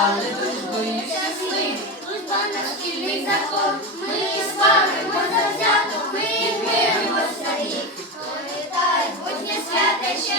але дружбою щасливі, Тут наш шкільний закон. Ми з вами завзято, ми віримо старі. Політають будні святе ще